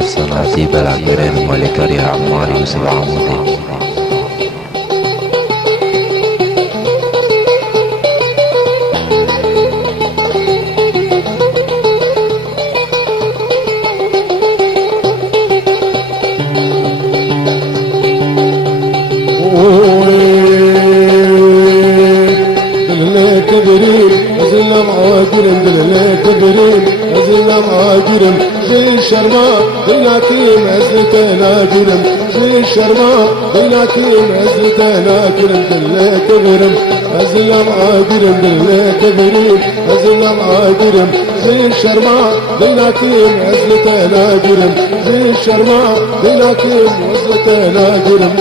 الصناديب العميرين الملكة يا عمار يوسف عمودي. زي شرما بالناكيم عزتنا جرم زي شرما بالناكيم عزتنا جرم دلنا كبرم عزنا معاجرم دلنا كبرم عزنا معاجرم زي شرما بالناكيم عزتنا جرم زي شرما بالناكيم عزتنا جرم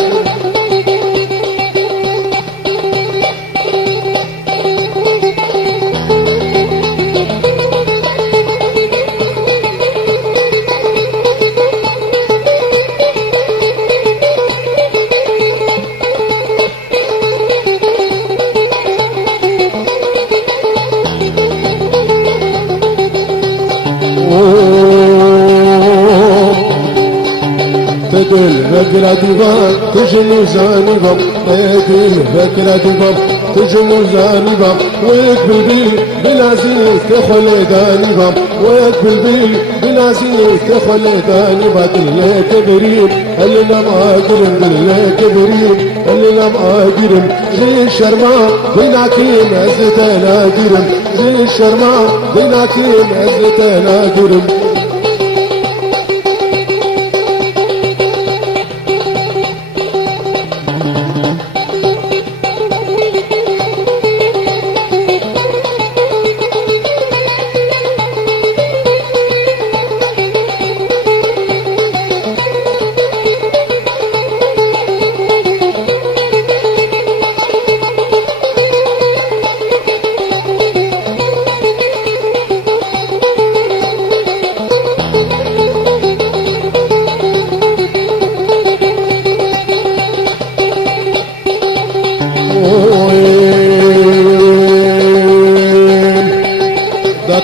تدل فكرة دباب تجمو زانبا تدل فكرة دباب تجمو زانبا ويقبل بي بلازيك تخلي دانبا ويقبل بي بلازيك تخلي دانبا دلنا كبرين اللي ماجرم دلنا كبرين اللي ماجرم زي الشرما بناكيم عزتنا جرم زي الشرما بناكيم عزتنا جرم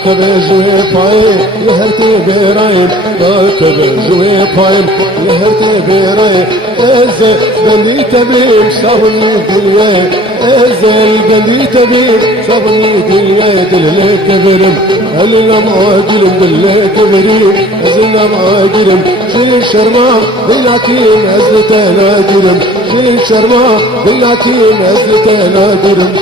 بجوي بايم يهرتي برايم ذاك بجوي بايم يهرتي برايم ازل بني تبيم صابني دنيا ازل بني تبيم صابني دنيا دلنا كبرم هلنا معاجرم دلنا كبرم ازلنا معاجرم زي الشرما بلاكيم عزتنا جرم زي الشرما بلاكيم عزتنا جرم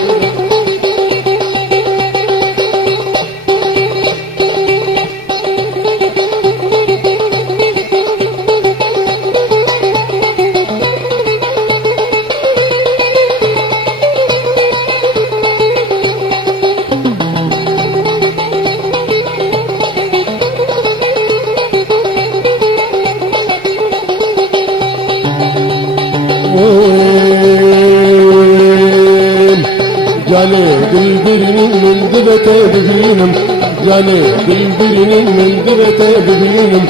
جاني بالبرين من دبته ببينم جاني بالبرين من دبته ببينم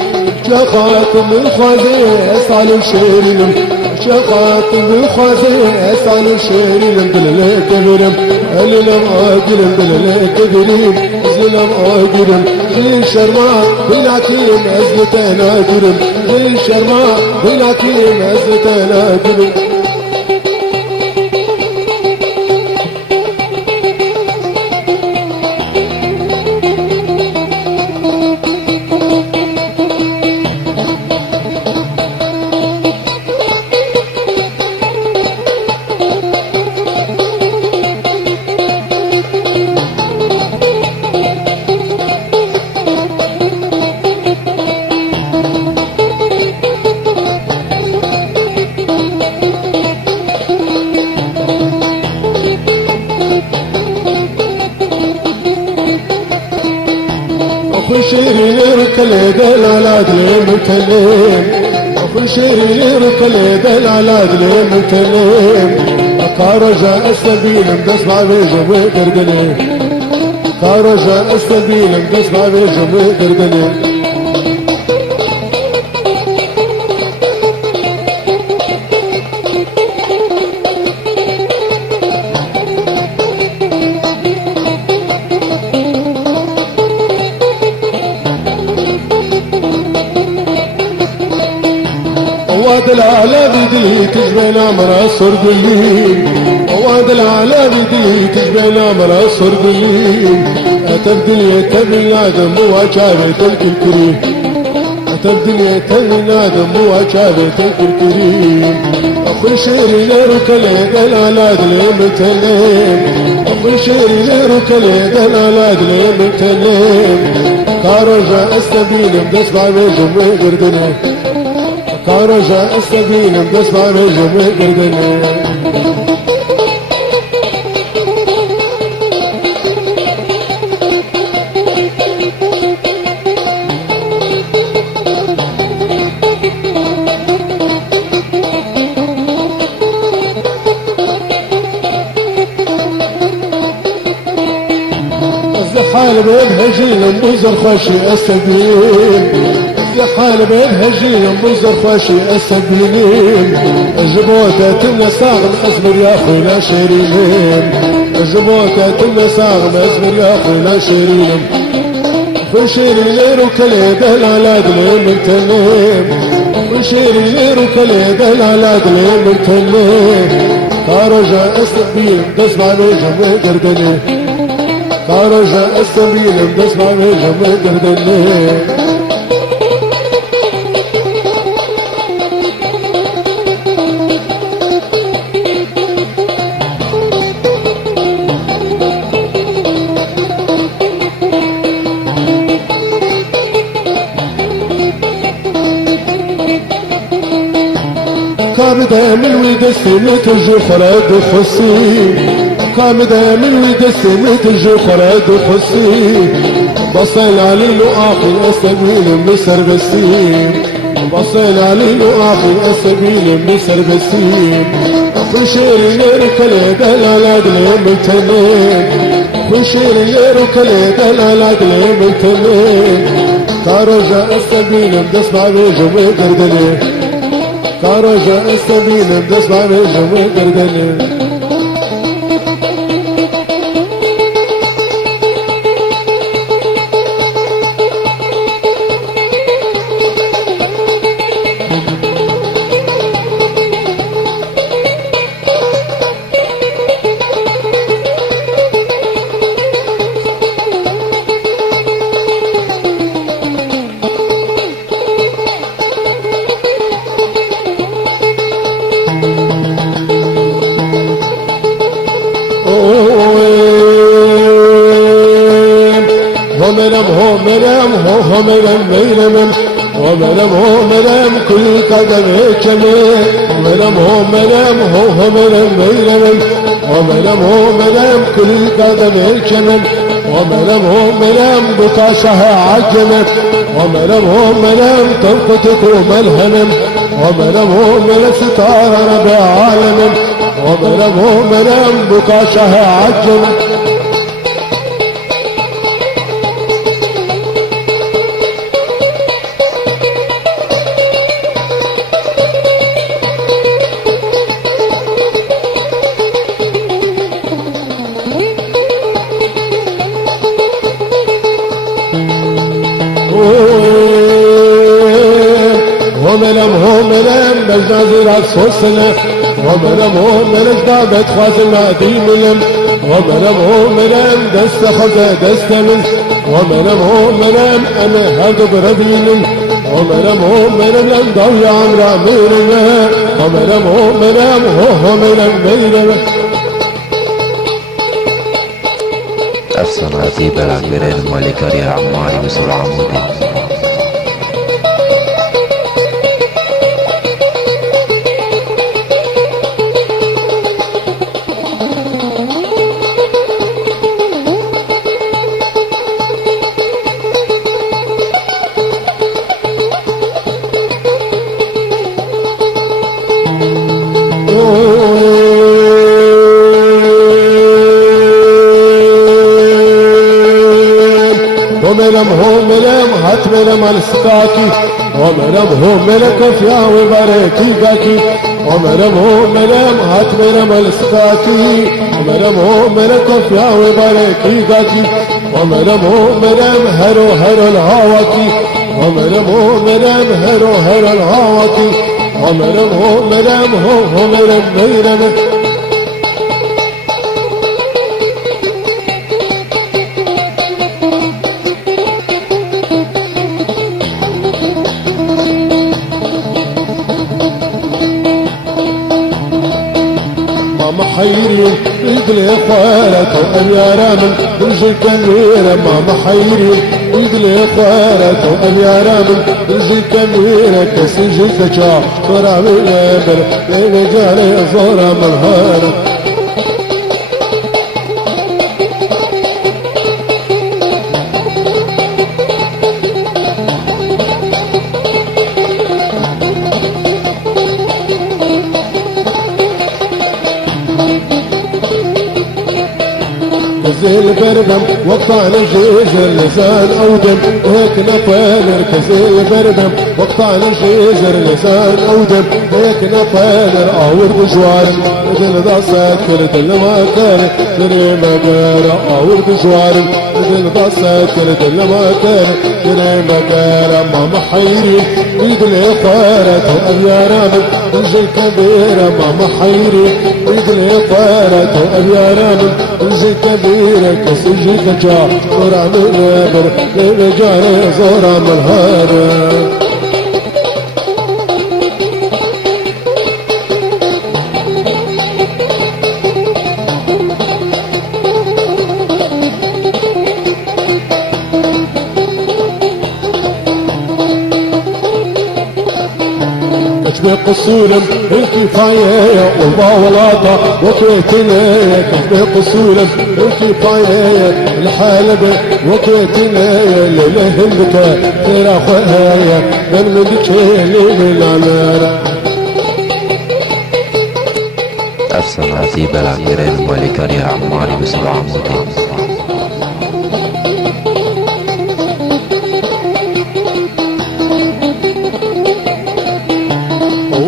شخاتم الخازي اسال شيرينم شخاتم الخازي اسال شيرينم دلنا كبرم هلنا معاجرم دلنا كبرم زلنا معاجرم زي شرما بلاكيم عزتنا جرم زي شرما بلاكيم عزتنا جرم شيرين كليدل على دليل متلم أخو شيرين كليدل على دليل متلم كارجا السبيل مدسمع بجمع دردني كارجا السبيل مدسمع بجمع دردني واد العلا بدي تجبين امر الصردلين واد العلا بدي تجبين امر الصردلين اتبدل يتبني ادم وجابت الكريم اتبدل يتبني ادم وجابت الكريم اخو شيري لركل دلالات لمتلين اخو شيري لركل دلالات لمتلين كارجا السبيل بدسبع بجم قردنه كارجا السبيل بدسبع بجم قردنه حال بهجين بوزر خاشي السبيل حال بهجين بوزر خاشي السبيلين جبوتة النساغم أزمر يا خوينا شيرين جبوتة النساغم أزمر يا خوينا شيرين خشيرين وكلي دلالات من تنين خشيرين وكلي دلالات من تنين كارجا السبيل بسمع بجم قردني كارجا السبيل بسمع بجم قردني كامدة من ولد السمت الجخرات خصي كامدة من ولد السمت الجخرات خصي بصل علي لآخر السبيل مسر بسيم بصل علي لآخر السبيل مسر بسيم خشير يركل دلالات لمتنين خشير يركل دلالات لمتنين كارجا السبيل بدسمع بجم قردني كارجا السبيل بدسمع بجم قردني هملم ميلم هملم كل قدم كمل هملم ميلم هملم كل قدم كمل هملم بكاشها عجمت هملم تنقطكم الهنم هملم ستار ربع عالم هملم بكاشها عجمت هملم بجازيرات سوسنا هملم ازدادت خازنا ديملم هملم دست خزا دست من هملم انا هذا بربيلم هملم لم ضوي عمرا ميرنا هملم ميرنا أفسر أديب العبيرين الملكة يا عماري وسر عمودي هملم هتملم السكاكي هملم كفيا وباركي باكي هملم هتملم السكاكي هملم كفيا وباركي باكي هملم هرو الهواكي هملم هرو الهواكي ومرم هو مرم هو مرم مرم محيرين يدلي خوارته أبيارا من رجل كبيرة ما محيرين يدلي خوارته أبيارا من رجل كبيرة كسجل تجاه ورا من يبر لين جاري زورا من هارة كزيل بردم وقطع الجيز اللسان أودم هيك نطالر كزيل بردم وقطع الجيز اللسان أودم هيك نطالر أورد جوار مثل ذا ساتر دل ما كان دري ما كان أورد جوار مثل ذا ساتر دل ما كان دري ما كان ما محيرين ويدلي خوارته أبيارا من رجل كبيرة ما محيرين ويدلي خوارته أبيارا من رجل كبيرة كسجل تجاه ورا من يبر لرجال زورا من هارة بقصور الكفاية والله ولاطة وكيتنا كيف بقصور الكفاية الحالة وكيتنا لله البكاء ترى خوايا من مدكيلي من العمارة أفسر عتيب العميرين مالك يا عماري بسبع عمودين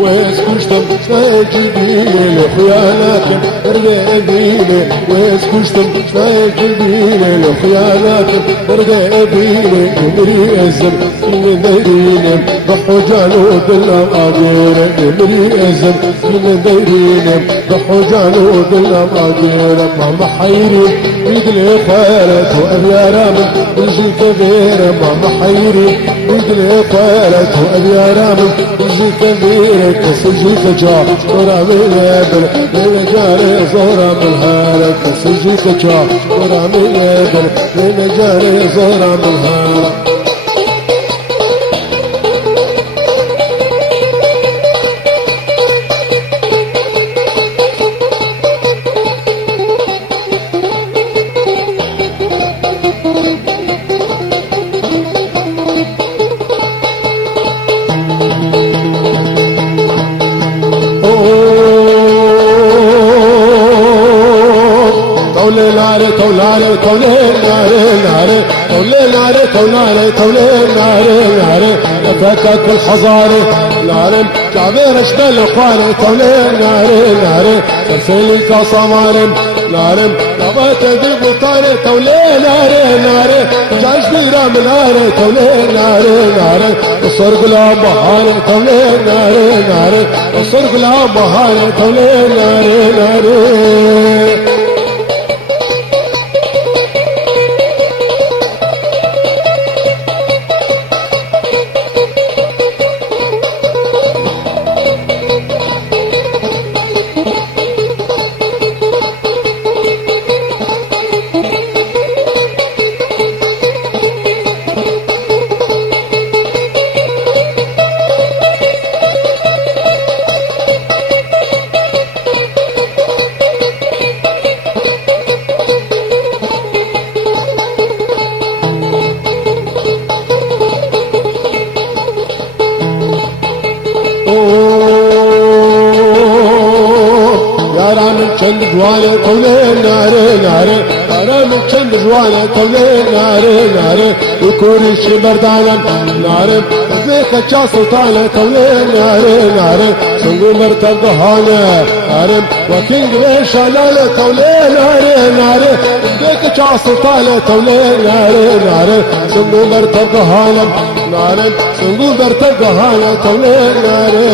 ويسكشتم ساجدين لخيانات رقابين ويسكشتم ساجدين لخيانات رقابين يمري أزم من ديرين ضحوا جالود الأماغير يمري أزم من ديرين ضحوا جالود الأماغير ما محيرين يدلي خوارته أبيارا من رجل كبير ما محيرين يدلي خوارته أبيارا من رجل كبير كسجل تجاه ورا من يبر من جاري زورا من هارة كسجل تجاه ورا من يبر من جاري زورا من هارة فكك الحضاري العالم تعبير اشبال اخواني تولين ناري سلسلي كصمارم العالم لبات ذيب وطاري تولين ناري جاش بيرا من ناري تولين ناري الصرق الابهاري تولين ناري الصرق الابهاري تولين ناري جوانه طولين ناري أنا من كم جوانه طولين ناري يكون شي بردانه ناري ذيك كا سلطانه طولين ناري سنقو مرتب ضهانه ناري وكينج بيشانه طولين ناري ذيك كا سلطانه طولين ناري سنقو مرتب ضهانه ناري سنقو مرتب ضهانه طولين ناري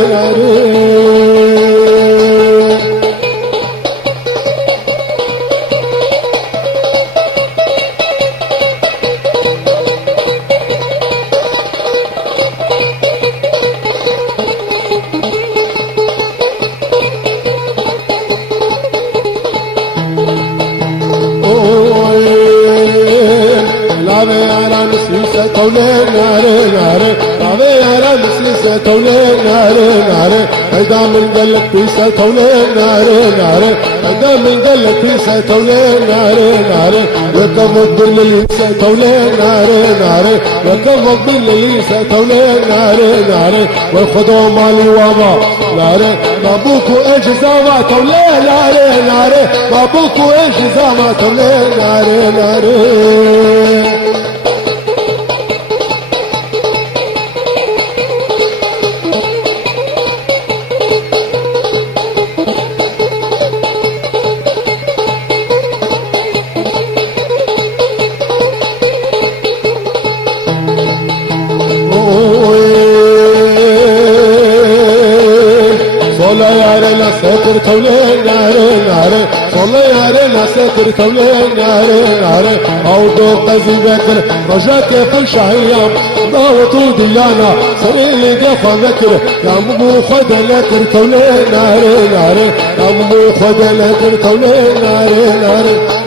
تولين ناري ناري طابي على مسلسة تولين ناري ناري هيدا من قلك بيسة تولين ناري ناري هيدا من قلك بيسة تولين ناري ناري وكم الظل ليسة تولين ناري ناري وكم الظل ليسة تولين ناري ناري والخضو مالي وما ناري بابوكو ايش زاما تولين ناري ناري بابوكو ايش زاما تولين ناري ناري ساتر تولين ناري ناري صلي علينا ساتر تولين ناري ناري او دو قزي بكر رجاك في شهيام ضاوتو ديانا سريلي دفا ذكر يا مبو خد لكر تولين ناري ناري يا مبو خد لكر تولين ناري ناري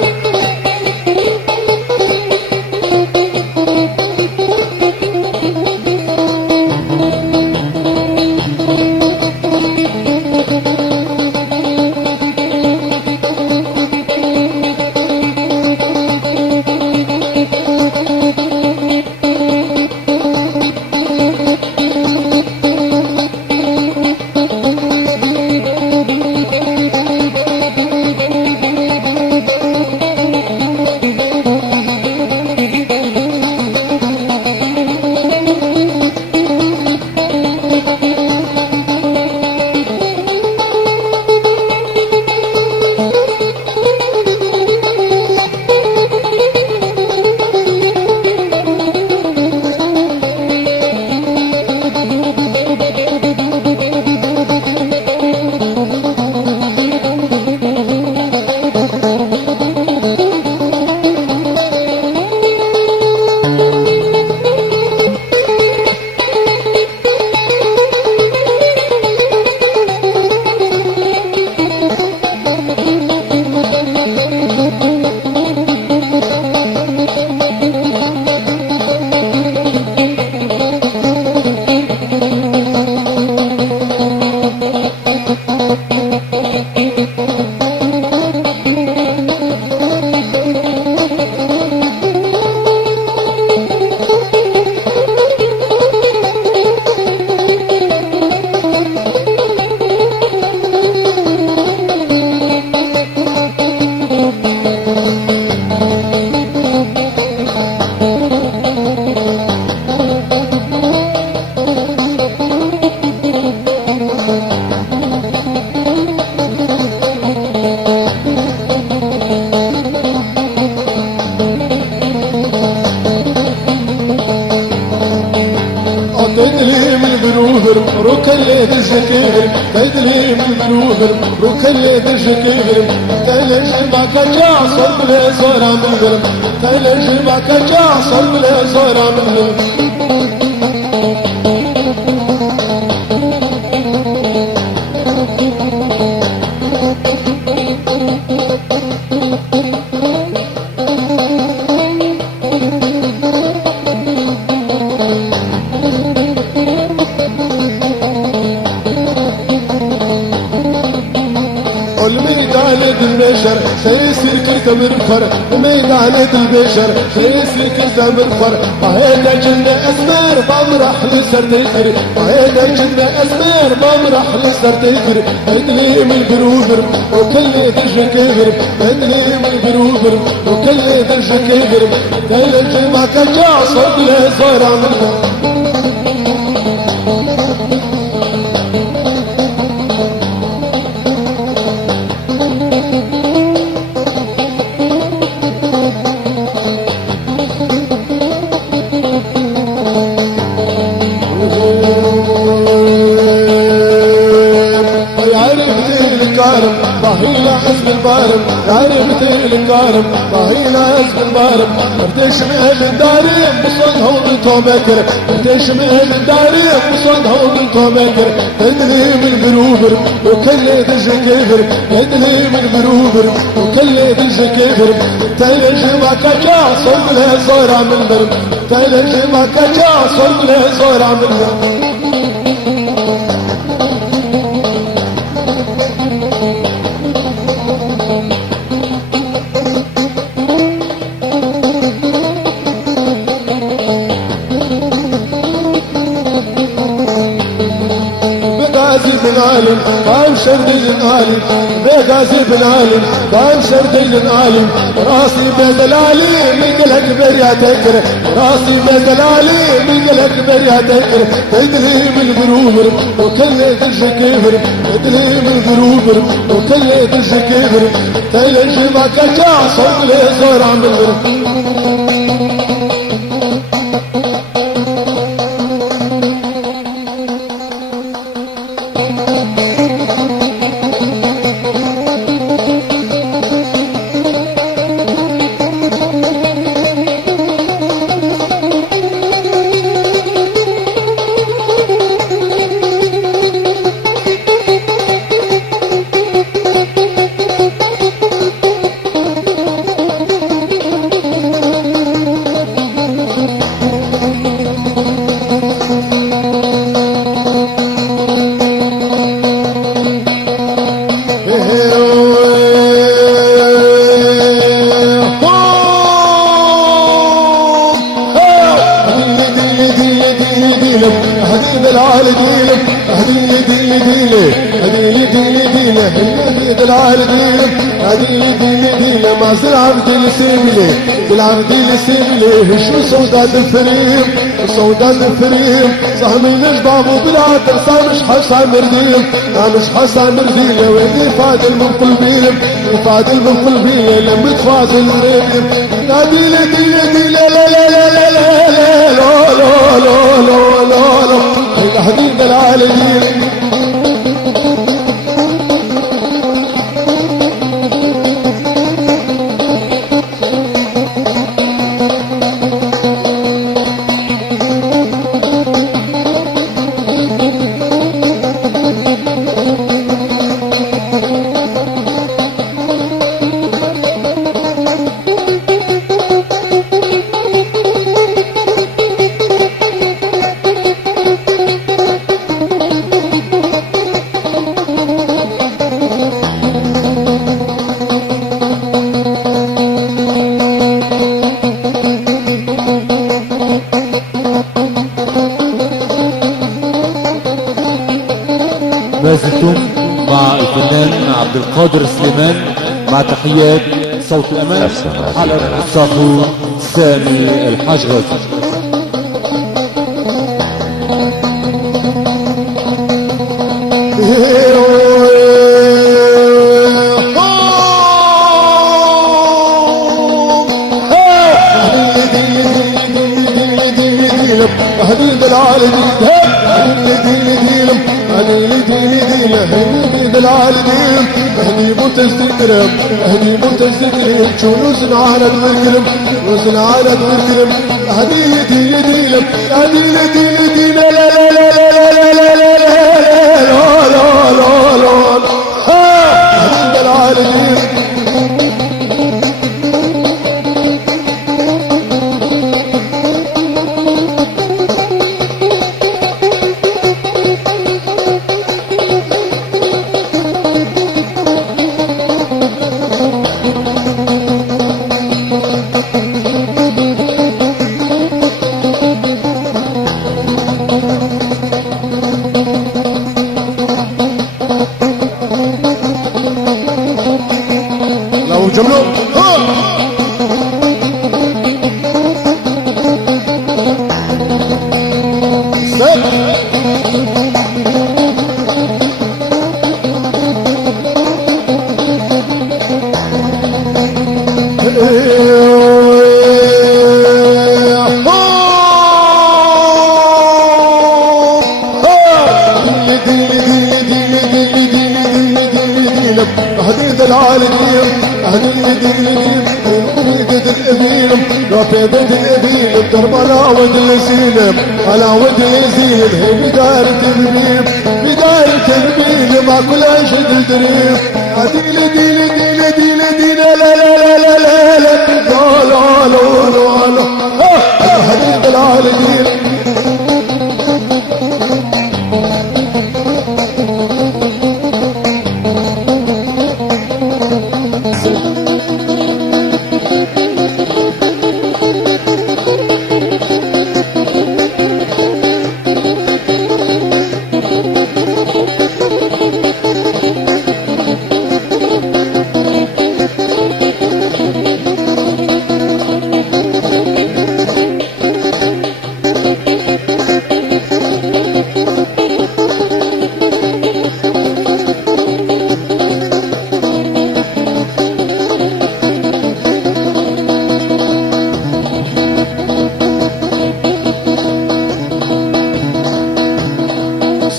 تدري من بنوهر ركلي دزكير تدري من بنوهر ركلي دزكير تلش باكا صل لي صورا من تلش باكا صل لي صورا من البشر سيسير كنت مرفر ميدان البشر سيسير كنت مرفر هيدا جنة أسمر بمرح لسر تكر هيدا جنة أسمر بمرح لسر تكر هدلي من بروبر وكل درج كبر هدلي من بروبر وكل درج كبر دلج ما كجا صد له صار منه الكارم باهي لا اسم البارم داري مثل الكارم باهي لا اسم البارم ارتش من داري بصدها وبنتو مكر ارتش من داري بصدها وبنتو مكر تدري من بروبر وكل دج كبر تدري من بروبر وكل دج كبر تلج ما كجا صوب له صور من برم تلج ما كجا صوب له صور من برم بن عالم قام شرد العالم بغازي بن عالم قام شرد العالم راسي بزلالي من الاكبر يا تكر راسي بزلالي من الاكبر يا تكر تدري من بروبر وكل دج كبر تدري من بروبر وكل دج كبر تلج ما كجا صوب لي صور عم الغرب هدي العالي ديلك هدي ديلي ديلي هدي ديلي ديلي هدي العالي ديلك هدي ديلي ديلي ما زل عبد السيملي بالعبد السيملي شو سوداد الفريم سوداد الفريم صاحبي الجباب وبالعطر صامش حسن مرديم صامش حسن مرديم ويدي فادل من قلبيم فادل من قلبيم لما تفازل مريم ديلي ديلي ديلي لا لا لا لا لا لا لا لا لا لا لا الحديد العالمين ما زلتم مع الفنان عبد القادر سليمان مع تحيات صوت الأمان على الصاخور سامي الحجرة. هديد العالمين هديد العالمين هدي متستكرم هدي متستكرم شو نوزن على الكرم نوزن على الكرم هدي دي ديلم هدي دي دي لا لا لا لا لا لا لا لا لا لا لا هديد العالمين جملوا حديد العالمين حديد الإبيل الإبيل رفيدة الإبيل درب على ود الزينب على ود الزينب هي بداية البيب بداية البيب مع كل عشد الدريب ديل ديل ديل ديل ديل لا لا لا لا لا لا لا لا لا لا حديد العالمين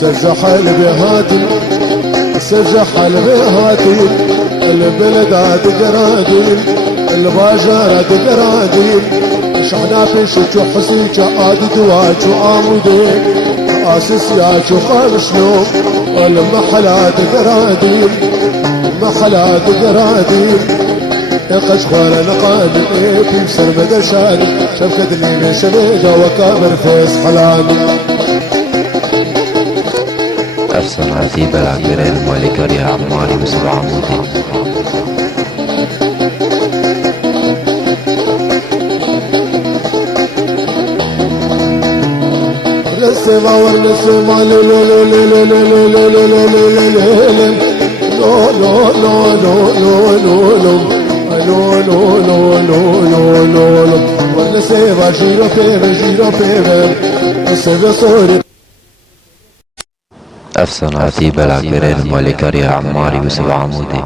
سجح البهاتي سجح البهاتي البلد عاد قرادين الباجرة قرادين شحنا في شجو حسيجة عاد دواج وعامودين اسس يا شو خرشلو والمحلات قرادين المحلات قرادين قشخوار نقادم في سربد شادي شبكة اللي شبيجة وكابر فيس حلاني أفسنا في بلاغير الملك يا عماري يوسف عمودي نسمع ونسمع لو لو لو لو لو لو لو لو لو لو لو ونسمع جيرو بيبر نسمع صوري أفسنا في بلاغير الملك يا عماري يوسف عمودي